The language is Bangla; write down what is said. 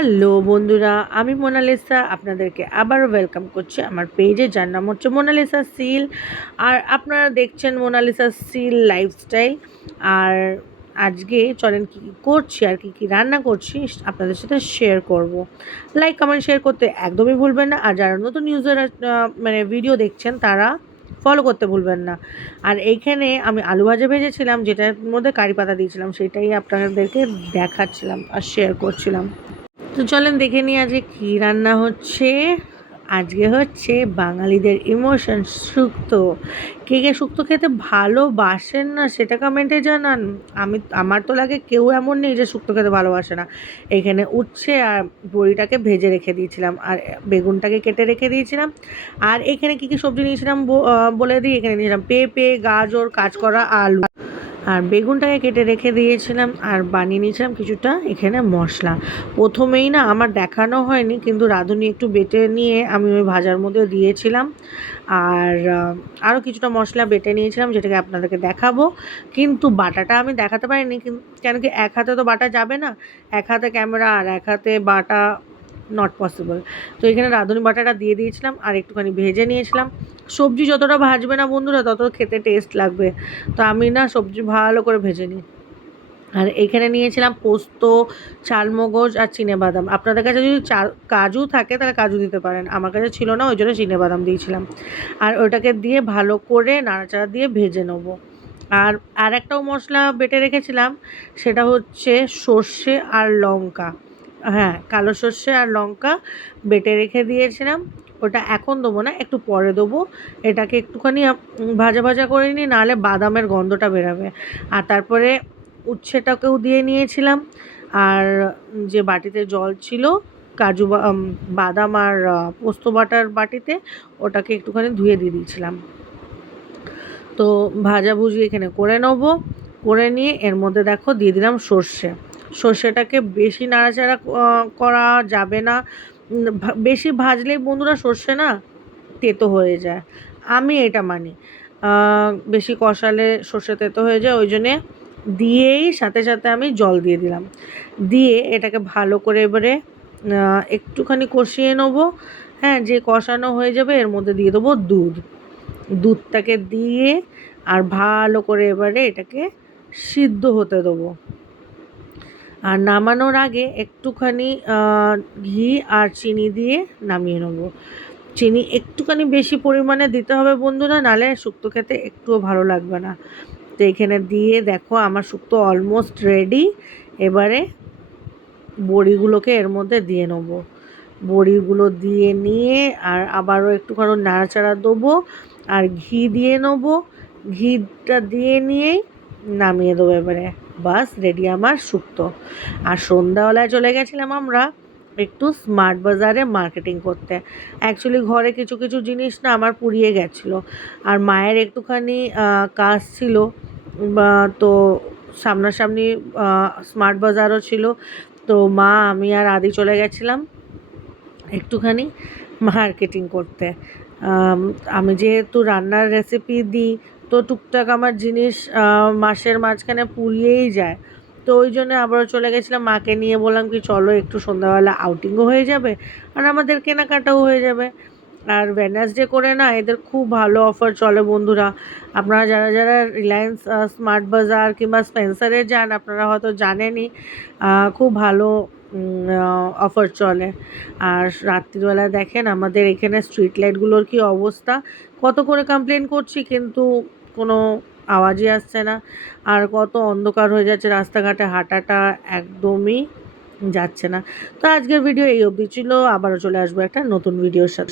হ্যালো বন্ধুরা, আমি মোনালিসা আপনাদেরকে আবারও ওয়েলকাম করছি আমার পেজে, যার নাম হচ্ছে মোনালিসা সিল। আর আপনারা দেখছেন মোনালিসা সিল লাইফস্টাইল। আর আজকে চলেন কী কী করছি আর কী কী রান্না করছি আপনাদের সাথে শেয়ার করব। লাইক কমেন্ট শেয়ার করতে একদমই ভুলবেন না। আর যারা নতুন ইউজার মানে ভিডিও দেখছেন তারা ফলো করতে ভুলবেন না। আর এইখানে আমি আলু ভাজা ভেজেছিলাম, যেটার মধ্যে কারি পাতা দিয়েছিলাম, সেটাই আপনাদেরকে দেখাচ্ছিলাম আর শেয়ার করছিলাম। তো চলেন দেখে নিই আজকে কী রান্না হচ্ছে। আজকে হচ্ছে বাঙালিদের ইমোশন শুক্তো। কে কে শুক্তো খেতে ভালোবাসেন না সেটা কমেন্টে জানান। আমার তো লাগে কেউ এমন নেই যে শুক্তো খেতে ভালোবাসে না। এখানে উচ্ছে আর বড়িটাকে ভেজে রেখে দিয়েছিলাম, আর বেগুনটাকে কেটে রেখে দিয়েছিলাম। আর এখানে কী কী সবজি নিয়েছিলাম বলে দিই। এখানে নিয়েছিলাম পেঁপে, গাজর, কাঁচকলা, আলু, আর বেগুনটাকে কেটে রেখে দিয়েছিলাম। আর বানিয়ে নিয়েছিলাম কিছুটা এখানে মশলা। প্রথমেই না আমার দেখানো হয়নি, কিন্তু রাঁধুনি একটু বেটে নিয়ে আমি ওই ভাজার মধ্যে দিয়েছিলাম। আর আরও কিছুটা মশলা বেটে নিয়েছিলাম, যেটাকে আপনাদেরকে দেখাবো। কিন্তু বাটাটা আমি দেখাতে পারিনি, কেন কি এক হাতে তো বাটা যাবে না। এক হাতে ক্যামেরা আর এক হাতে বাটা নট পসিবল। তো এখানে রাঁধুনি বাটাটা দিয়ে দিয়েছিলাম আর একটুখানি ভেজে নিয়েছিলাম। সবজি যতটা ভাজবে না বন্ধুরা, তত খেতে টেস্ট লাগবে। তো আমি না সবজি ভালো করে ভেজে নিই। আর এখানে নিয়েছিলাম পোস্ত, চালমগজ আর চিনেবাদাম। আপনাদের কাছে যদি কাজু থাকে তাহলে কাজু দিতে পারেন, আমার কাছে ছিল না, ওই জন্য চিনেবাদাম দিয়েছিলাম। আর ওটাকে দিয়ে ভালো করে নাড়াচাড়া দিয়ে ভেজে নেব। আর একটাও মশলা বেটে রেখেছিলাম, সেটা হচ্ছে সর্ষে আর লঙ্কা। হ্যাঁ, কালো সর্ষে আর লঙ্কা বেটে রেখে দিয়েছিলাম। ওটা এখন দেবো না, একটু পরে দেবো। এটাকে একটুখানি ভাজা ভাজা করে নিই, নাহলে বাদামের গন্ধটা বেরোবে। আর তারপরে উচ্ছেটাকেও দিয়ে নিয়েছিলাম। আর যে বাটিতে জল ছিল কাজু বাদাম আর পোস্ত বাটার বাটিতে, ওটাকে একটুখানি ধুয়ে দিয়ে দিয়েছিলাম। তো ভাজাভুজি এখানে করে নেব। করে নিয়ে এর মধ্যে দেখো দিয়ে দিলাম সর্ষেটাকে বেশি নাড়াচাড়া করা যাবে না। বেশি ভাজলেই বন্ধুরা সর্ষে না তেতো হয়ে যায়, আমি এটা মানি। বেশি কষালে সর্ষে তেতো হয়ে যায়, ওই জন্যে দিয়েই সাথে সাথে আমি জল দিয়ে দিলাম। দিয়ে এটাকে ভালো করে এবারে একটুখানি কষিয়ে নেবো। হ্যাঁ, যে কষানো হয়ে যাবে এর মধ্যে দিয়ে দেবো দুধটাকে দিয়ে আর ভালো করে এবারে এটাকে সিদ্ধ হতে দেবো। আর নামানোর আগে একটুখানি ঘি আর চিনি দিয়ে নামিয়ে নেবো। চিনি একটুখানি বেশি পরিমাণে দিতে হবে বন্ধুরা, নাহলে শুক্তো খেতে একটুও ভালো লাগবে না। তো এখানে দিয়ে দেখো আমার শুক্তো অলমোস্ট রেডি। এবারে বড়িগুলোকে এর মধ্যে দিয়ে নেবো। বড়িগুলো দিয়ে নিয়ে আর আবারও একটুখানি নাড়াচাড়া দেবো আর ঘি দিয়ে নেবো। ঘিটা দিয়ে নিয়েই নামিয়ে দেবো এবারে। বাস রেডি আমার শুক্তো। আর সন্ধ্যাবেলায় চলে গেছিলাম আমরা একটু স্মার্ট বাজারে মার্কেটিং করতে। অ্যাকচুয়ালি ঘরে কিছু কিছু জিনিস না আমার পুড়িয়ে গেছিলো, আর মায়ের একটুখানি কাজ ছিল, তো সামনাসামনি স্মার্ট বাজারও ছিল। তো মা, আমি আর আদি চলে গেছিলাম একটুখানি মার্কেটিং করতে। আমি যেহেতু রান্নার রেসিপি দিই, তো টুকটাক আমার জিনিস মাসের মাঝখানে পুড়িয়েই যায়। তো ওই জন্য আবারও চলে গেছিলাম, মাকে নিয়ে বললাম কি চলো একটু সন্ধ্যাবেলা আউটিংও হয়ে যাবে আর আমাদের কেনাকাটাও হয়ে যাবে। আর ওয়েডনেসডে করে না এদের খুব ভালো অফার চলে বন্ধুরা। আপনারা যারা যারা রিলায়েন্স স্মার্ট বাজার কিংবা স্পেন্সারে যান, আপনারা হয়তো জানেনই, খুব ভালো অফার চলে। আর রাত্রিবেলা দেখেন আমাদের এখানে স্ট্রিট লাইটগুলোর কী অবস্থা। কত করে কমপ্লেন করছি, কিন্তু কোনো আওয়াজই আসছে না। আর কত অন্ধকার হয়ে যাচ্ছে, রাস্তাঘাটে হাঁটাটা একদমই যাচ্ছে না। তো আজকের ভিডিও এই অবধি ছিল, আবারও চলে আসবো একটা নতুন ভিডিওর সাথে।